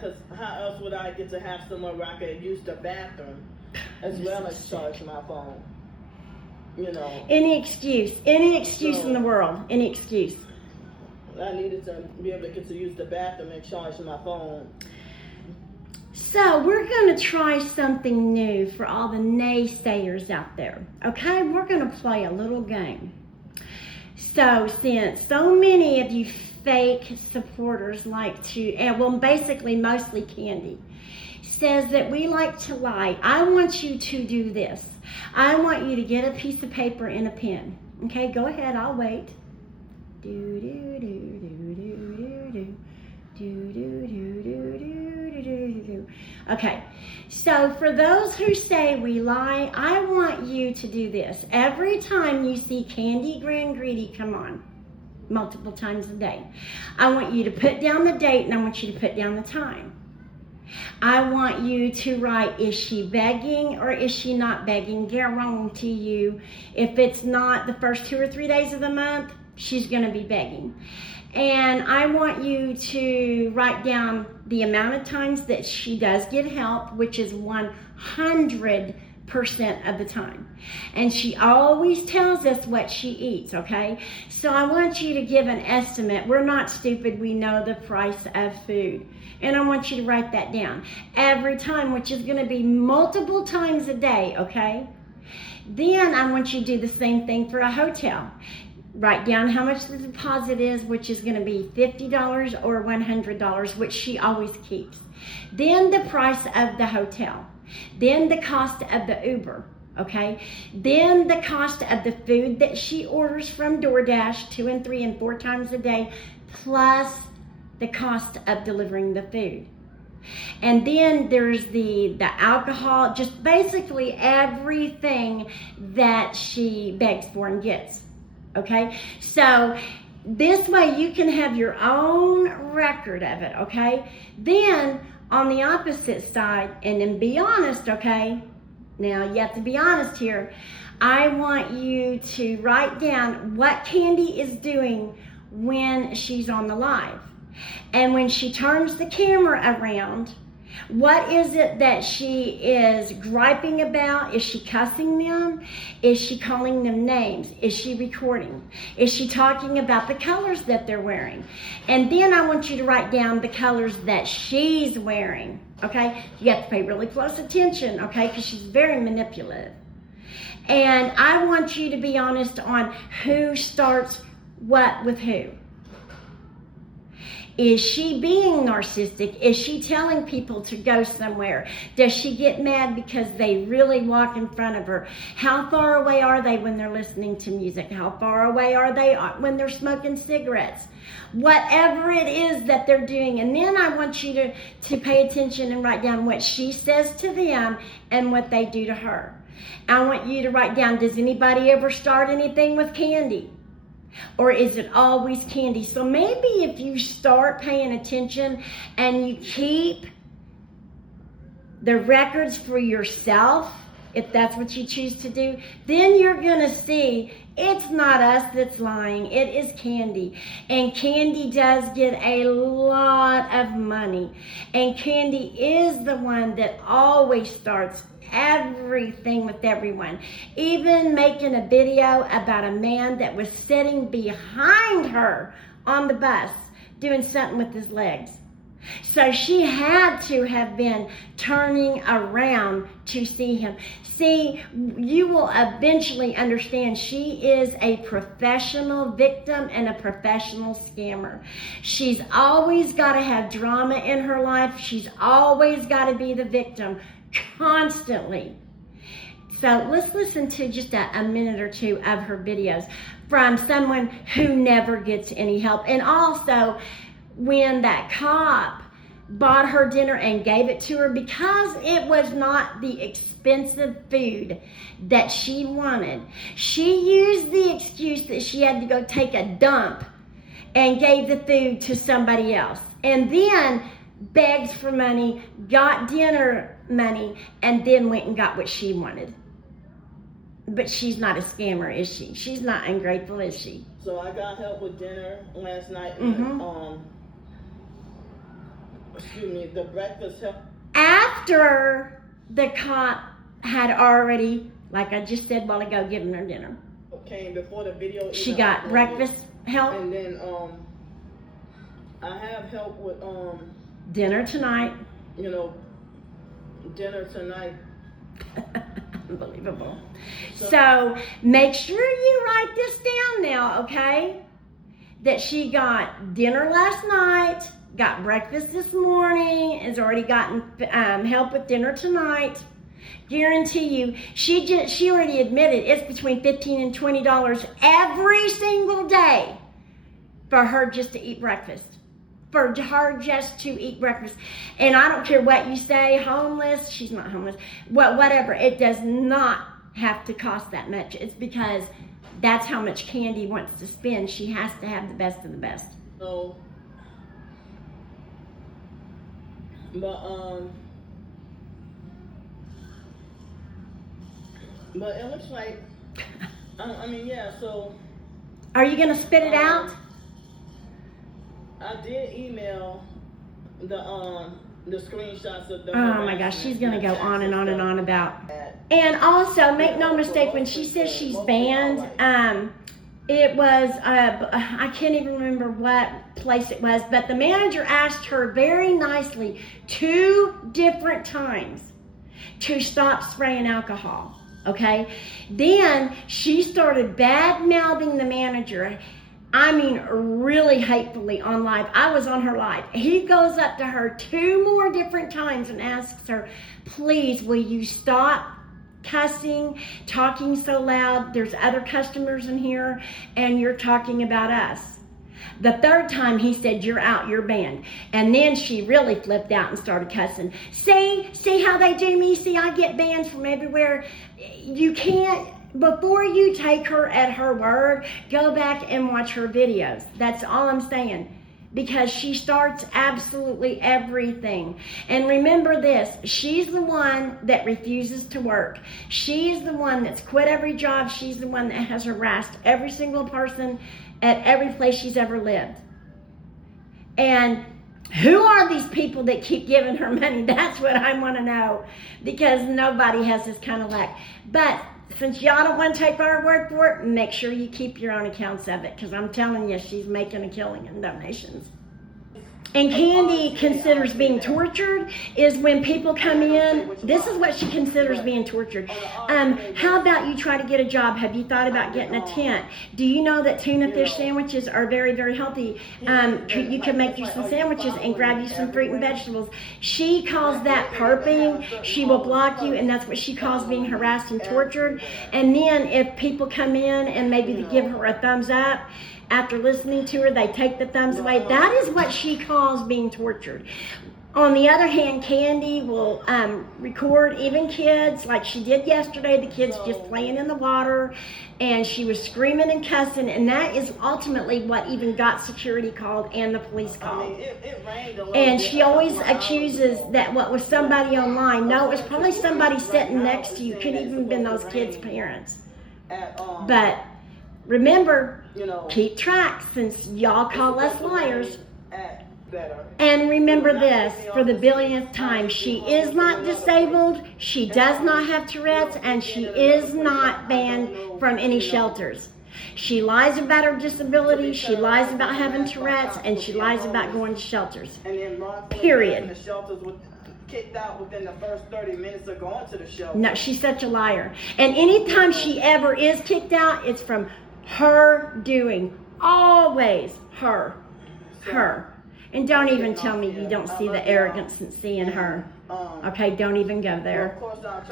that, because how else would I get to have somewhere where I could use the bathroom as well as charge my phone? You know. Any excuse in the world, any excuse. I needed to be able to get to use the bathroom and charge my phone. So we're going to try something new for all the naysayers out there. Okay, we're going to play a little game. So since so many of you fake supporters like to, and well, basically mostly Candy, says that we like to lie, I want you to do this. I want you to get a piece of paper and a pen. Okay, go ahead, I'll wait. Do do do do do do do do do do do do do do. Okay, so for those who say we lie, I want you to do this. Every time you see Candy Grand Greedy come on, multiple times a day, I want you to put down the date and I want you to put down the time. I want you to write, is she begging or is she not begging? Guarantee you, if it's not the first 2 or 3 days of the month, she's going to be begging. And I want you to write down the amount of times that she does get help, which is 100% of the time. And she always tells us what she eats, okay? So I want you to give an estimate. We're not stupid. We know the price of food. And I want you to write that down every time, which is going to be multiple times a day, okay? Then I want you to do the same thing for a hotel. Write down how much the deposit is, which is going to be $50 or $100, which she always keeps. Then the price of the hotel. Then the cost of the Uber, okay? Then the cost of the food that she orders from DoorDash 2 and 3 and 4 times a day, plus the cost of delivering the food. And then there's the alcohol, just basically everything that she begs for and gets. Okay, so this way you can have your own record of it, okay? Then on the opposite side, and then be honest, okay? Now you have to be honest here. I want you to write down what Candy is doing when she's on the live. And when she turns the camera around, what is it that she is griping about? Is she cussing them? Is she calling them names? Is she recording? Is she talking about the colors that they're wearing? And then I want you to write down the colors that she's wearing, okay? You have to pay really close attention, okay, because she's very manipulative. And I want you to be honest on who starts what with who. Is she being narcissistic? Is she telling people to go somewhere? Does she get mad because they really walk in front of her? How far away are they when they're listening to music? How far away are they when they're smoking cigarettes? Whatever it is that they're doing. And then I want you to pay attention and write down what she says to them and what they do to her. I want you to write down, does anybody ever start anything with Candy? Or is it always Candy? So maybe if you start paying attention and you keep the records for yourself, if that's what you choose to do, then you're going to see it's not us that's lying. It is Candy. And Candy does get a lot of money. And Candy is the one that always starts everything with everyone. Even making a video about a man that was sitting behind her on the bus doing something with his legs. So she had to have been turning around to see him. See, you will eventually understand she is a professional victim and a professional scammer. She's always got to have drama in her life. She's always got to be the victim, constantly. So let's listen to just a minute or two of her videos from someone who never gets any help. And also, when that cop bought her dinner and gave it to her, because it was not the expensive food that she wanted, she used the excuse that she had to go take a dump and gave the food to somebody else. And then begged for money, got dinner money, and then went and got what she wanted. But she's not a scammer, is she? She's not ungrateful, is she? So I got help with dinner last night. And, excuse me, the breakfast help after the cop had already, like I just said a while ago, given her dinner. came before the video. She even got uploaded. breakfast help, And then I have help with dinner tonight. you know, dinner tonight. Unbelievable. So make sure you write this down now, okay? That she got dinner last night, got breakfast this morning, has already gotten help with dinner tonight. Guarantee you, she already admitted it's between $15 and $20 every single day for her just to eat breakfast. For her just to eat breakfast. And I don't care what you say, homeless, she's not homeless, whatever. It does not have to cost that much. It's because that's how much Candy wants to spend. She has to have the best of the best. So, but it looks like, I mean, yeah. So Are you gonna spit it out? I did email the screenshots of the. Oh my gosh, she's gonna go on and on and on about. that. And also, make no mistake, when she says she's banned, it was, I can't even remember what place it was, but the manager asked her very nicely 2 different times to stop spraying alcohol, okay? Then she started bad-mouthing the manager. I mean, really hatefully on live. I was on her live. He goes up to her 2 more different times and asks her, please, will you stop cussing, talking so loud? There's other customers in here and you're talking about us. The 3rd time he said, you're out, you're banned. And then she really flipped out and started cussing. See how they do me? See, I get banned from everywhere. You can't, before you take her at her word, go back and watch her videos. That's all I'm saying. Because she starts absolutely everything. And remember this, she's the one that refuses to work. She's the one that's quit every job. She's the one that has harassed every single person at every place she's ever lived. And who are these people that keep giving her money? That's what I want to know. Because nobody has this kind of luck. But since y'all don't want to take our word for it, make sure you keep your own accounts of it. Because I'm telling you, she's making a killing in donations. And Candy considers being tortured is when people come in. This is what she considers being tortured. How about you try to get a job? Have you thought about getting a tent? Do you know that tuna fish sandwiches are very, very healthy? You can make you some sandwiches and grab you some fruit and vegetables. She calls that perping. She will block you, and that's what she calls being harassed and tortured. And then if people come in and maybe they give her a thumbs up, after listening to her, they take the thumbs away. That is what she calls being tortured. On the other hand, Candy will record even kids, like she did yesterday, the kids just playing in the water, and she was screaming and cussing, and that is ultimately what even got security called and the police called. I mean, it rained a little And bit she a always couple hours accuses ago. that what was somebody online. No, it was probably somebody sitting next to you. Could even have been those kids' parents. But remember, you know, keep track since y'all call us liars. Better. And remember this, for the billionth time, she is not disabled, she does not have Tourette's, and she is not banned from any shelters. She lies about her disability, she lies about having Tourette's, and she lies about going to shelters. And then Period. The shelters were kicked out within the first 30 minutes of going to the shelter. No, she's such a liar. And anytime she ever is kicked out, it's from her doing. Always her. Her. And don't even tell me you don't see the arrogance in seeing her. Okay, don't even go there. Of course,